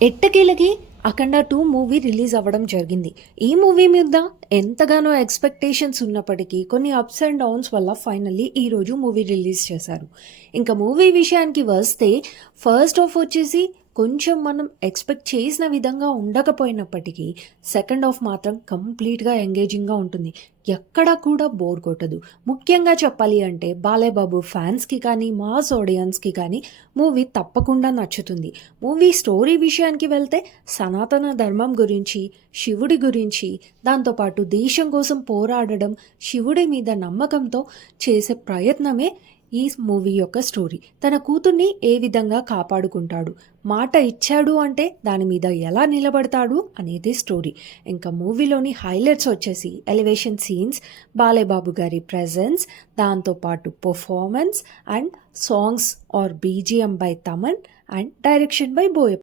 ఎట్టకేలకి 'అఖండ 2' movie release అవ్వడం జరిగింది. ఈ మూవీ మీద ఎంతగానో ఎక్స్‌పెక్టేషన్స్ ఉన్నప్పటికీ కొన్ని అప్స్ అండ్ డౌన్స్ వల్ల ఫైనల్లీ ఈరోజు మూవీ రిలీజ్ చేశారు. ఇంక మూవీ విషయానికి వస్తే ఫస్ట్ హాఫ్ వచ్చేసి కొంచెం మనం ఎక్స్‌పెక్ట్ చేసిన విధంగా ఉండకపోయినప్పటికీ సెకండ్ హాఫ్ మాత్రం కంప్లీట్‌గా ఎంగేజింగ్‌గా ఉంటుంది. ఎక్కడా కూడా బోర్ కొట్టదు. ముఖ్యంగా చెప్పాలి అంటే బాలయ్య బాబు ఫ్యాన్స్‌కి కానీ, మాస్ ఆడియన్స్‌కి కానీ మూవీ తప్పకుండా నచ్చుతుంది. మూవీ స్టోరీ విషయానికి వెళ్తే సనాతన ధర్మం గురించి, శివుడి గురించి, దాంతో పాటు దేశం కోసం పోరాడడం, శివుడి మీద నమ్మకంతో చేసే ప్రయత్నమే ఈ మూవీ యొక్క స్టోరీ. తన కూతుర్ని ఏ విధంగా కాపాడుకుంటాడు, మాట ఇచ్చాడు అంటే దాని మీద ఎలా నిలబడతాడు అనేది స్టోరీ. ఇంకా మూవీలోని హైలైట్స్ వచ్చేసి ఎలివేషన్ సీన్స్, బాలయ్య బాబు గారి ప్రెజెన్స్, దాంతోపాటు performance and songs or BGM by Thaman and direction by Boyapati.